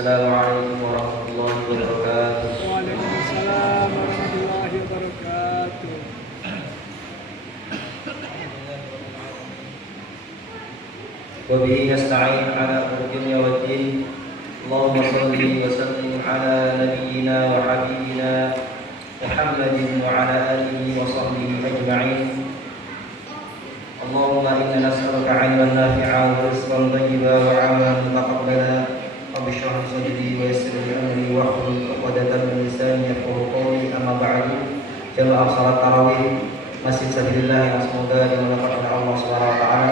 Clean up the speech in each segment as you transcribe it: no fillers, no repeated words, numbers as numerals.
Assalamualaikum warahmatullahi wabarakatuh. Waalaikumsalam warahmatullahi wabarakatuh. Wa bihi nasta'in ala umuri dunya waddin. Allahumma shalli wa sallim ala nabiyyina wa habibina Muhammadin wa ala alihi wa sahbihi ajma'in. Allahumma inna nas'aluka 'ilman nafi'an wa rizqan thayyiban wa 'amalan mutaqabbalan. Rabbi shrah li sadri wa yassir li amri wahlul 'uqdatam min lisani yafqahu qawli. Amma ba'du. Jamaah salat tarawih Masjid Sabilillah yang semoga dimuliakan oleh Allah Subhanahu wa taala.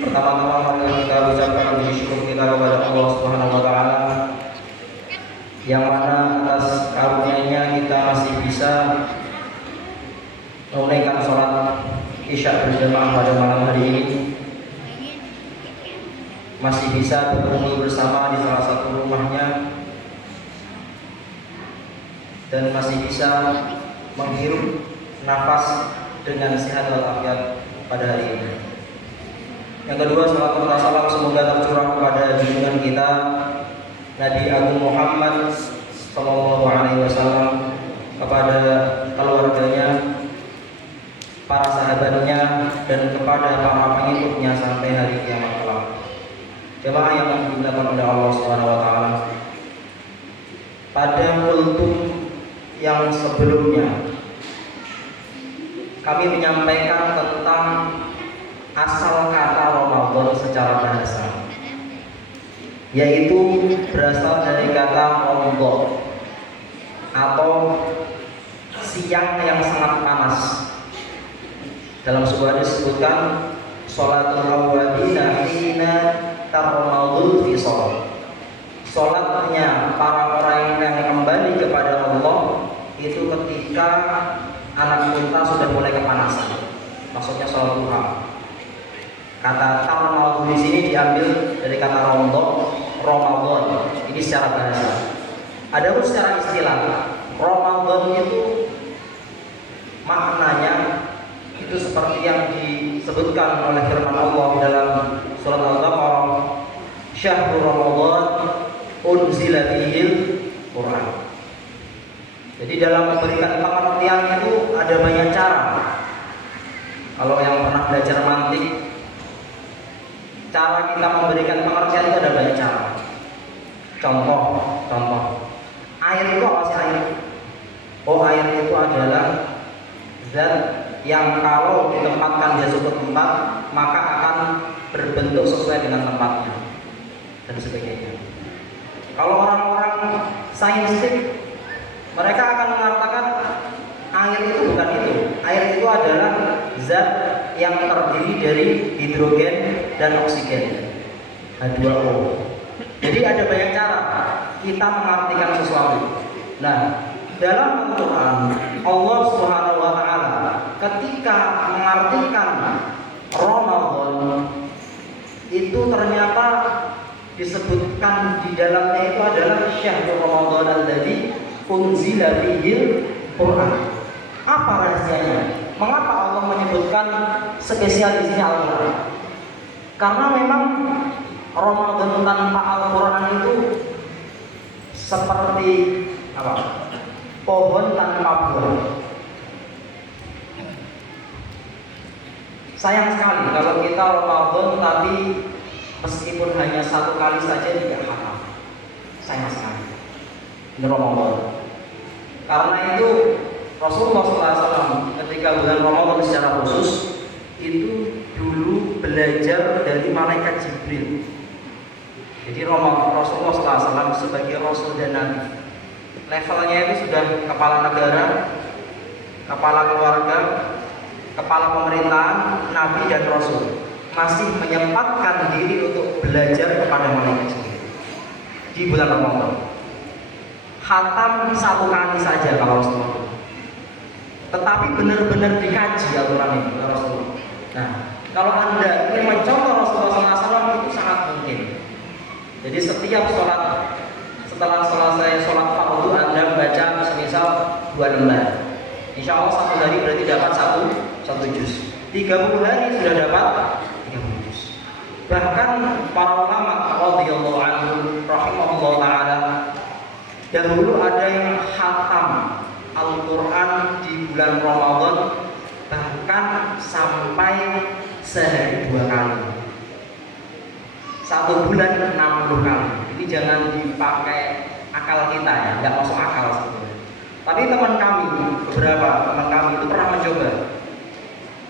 Pertama-tama mari kita ucapkan puji syukur kita kepada Allah Subhanahu wa taala yang mana atas karunia-Nya kita masih bisa menunaikan sholat Isya berjamaah pada malam hari ini, masih bisa berkumpul bersama di salah satu rumahnya, dan masih bisa menghirup nafas dengan sehat walafiat pada hari ini. Yang kedua, salawat dan salam semoga tercurah kepada junjungan kita Nabi Agung Muhammad Sallallahu Alaihi Wasallam, kepada keluarganya, para sahabatnya, dan kepada para pengikutnya sampai hari kiamat kelak. Jemaah yang dimuliakan oleh Allah Subhanahu wa taala, pada kultum yang sebelumnya kami menyampaikan tentang asal kata Ramadan secara bahasa, yaitu berasal dari kata romdo atau siang yang sangat panas. Dalam sebuah disebutkan sholatul awwabina hina tarmadul fi shalah. Salatnya para orang yang kembali kepada Allah itu ketika anak unta sudah mulai kepanasan. Maksudnya sholat duha. Kata tarmadul di sini diambil dari kata romdo, Ramadan. Ini secara bahasa. Adapun secara istilah, Ramadan itu maknanya itu seperti yang disebutkan oleh firman Allah dalam surat Al-Baqarah, Syahrul Ramadan unzila fihil Quran. Jadi dalam memberikan pengertian itu ada banyak cara. Kalau yang pernah belajar mantik, cara kita memberikan pengertian itu ada banyak cara. Contoh, air itu apa sih air? Oh, air itu adalah zat yang kalau ditempatkan di suatu tempat maka akan berbentuk sesuai dengan tempatnya dan sebagainya. Kalau orang-orang saintifik, mereka akan mengatakan air itu bukan itu. Air itu adalah zat yang terdiri dari hidrogen dan oksigen, H2O. Jadi ada banyak cara kita mengartikan sesuatu. Nah, dalam Al-Quran Allah Subhanahu wa taala ketika mengartikan Ramadan itu ternyata disebutkan di dalamnya itu adalah Syahrul Ramadan alladzi unzila fihil Quran. Apa rahasianya? Mengapa Allah menyebutkan spesial di sini Al-Quran? Karena memang Ramadan tanpa Al-Quran itu seperti apa? Pohon tanpa buah. Sayang sekali kalau kita Ramadan tapi meskipun hanya satu kali saja tidak hafal. Sayang sekali. Ini Ramadan. Karena itu Rasulullah SAW ketika bulan Ramadan secara khusus itu dulu belajar dari malaikat Jibril. Jadi Rasulullah SAW sebagai Rasul dan Nabi, levelnya itu sudah kepala negara, kepala keluarga, kepala pemerintahan, Nabi dan Rasul, masih menyempatkan diri untuk belajar kepada malaikat Jibril di bulan Ramadan. Khatam satu kali saja kalau Rasulullah, tetapi benar-benar dikaji Al-Quran itu Rasulullah. Nah, kalau Anda ingin mencontoh Rasulullah SAW itu sangat mungkin. Jadi setiap sholat, setelah selesai sholat fardu Anda membaca semisal 2 lembar, insya Allah satu hari berarti dapat satu juz. 30 hari sudah dapat 30 juz. Bahkan para ulama radhiyallahu anhu rahimahullah taala, dahulu ada yang khatam Al-Quran di bulan Ramadan bahkan sampai sehari 2 kali, 1 bulan 60 kali. Ini jangan dipakai akal kita ya, nggak masuk akal sebetulnya. Tapi teman kami, beberapa teman kami itu pernah mencoba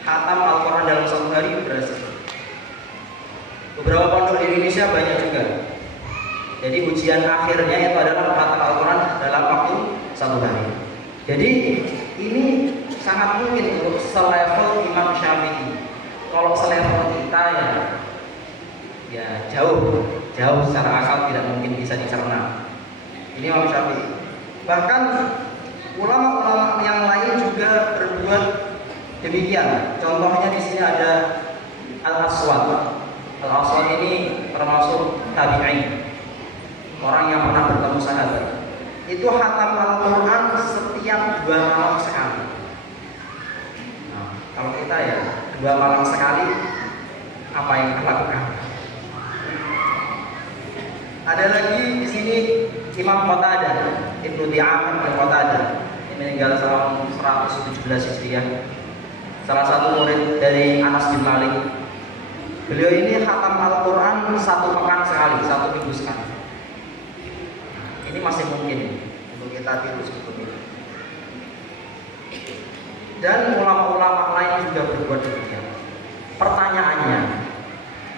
khatam Al-Quran dalam 1 hari, berhasil. Beberapa pondok di Indonesia banyak juga. Jadi ujian akhirnya itu adalah khatam Al-Quran dalam waktu 1 hari. Jadi ini sangat mungkin untuk selevel Imam Syafi'i. Kalau selevel kita ya jauh secara akal tidak mungkin bisa dicerna. Ini Imam Syafi'i. Bahkan ulama-ulama yang lain juga berbuat demikian. Contohnya di sini ada Al-Aswad. Al-Aswad ini termasuk tabi'in, orang yang pernah bertemu sahabat. Itu khatam Al-Quran setiap 2 malam sekali. Nah, kalau kita ya 2 malam sekali, apa yang kita lakukan? Ada lagi di sini Imam Qatadah, Ibnu Di'amah bin Qatadah. Ini meninggal tahun 117 Hijriah. Salah satu murid dari Anas bin Malik. Beliau ini khatam Al-Quran 1 pekan sekali, 1 minggu sekali. Ini masih mungkin untuk kita tiru seperti ini. Dan ulama-ulama lain juga berbuat demikian. Pertanyaannya,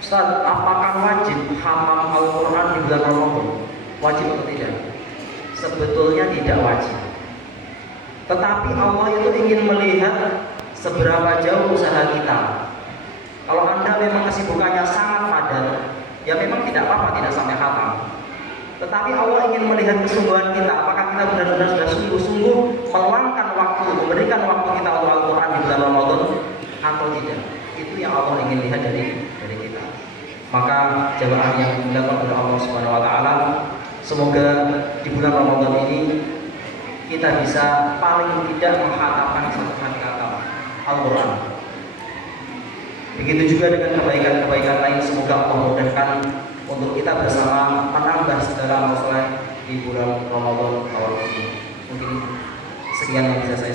Ustaz, apakah wajib khatam Al-Quran di bulan Ramadan? Wajib atau tidak? Sebetulnya tidak wajib. Tetapi Allah itu ingin melihat seberapa jauh usaha kita. Kalau Anda memang kesibukannya sangat padat, ya memang tidak apa-apa tidak sampai khatam. Tetapi Allah ingin melihat kesungguhan kita, apakah kita benar-benar sudah sungguh-sungguh meluangkan waktu, memberikan waktu kita untuk Al-Quran di bulan Ramadan atau tidak. Itu yang Allah ingin lihat dari kita. Maka jamaah yang dimuliakan oleh Allah Subhanahu wa taala, semoga di bulan Ramadan ini kita bisa paling tidak menghatamkan 1 kali khatam Al-Quran. Begitu juga dengan kebaikan-kebaikan lain, semoga Allah mudahkan untuk kita bersama menambah segala masalah di bulan Ramadan tahun ini. Mungkin sekian yang bisa saya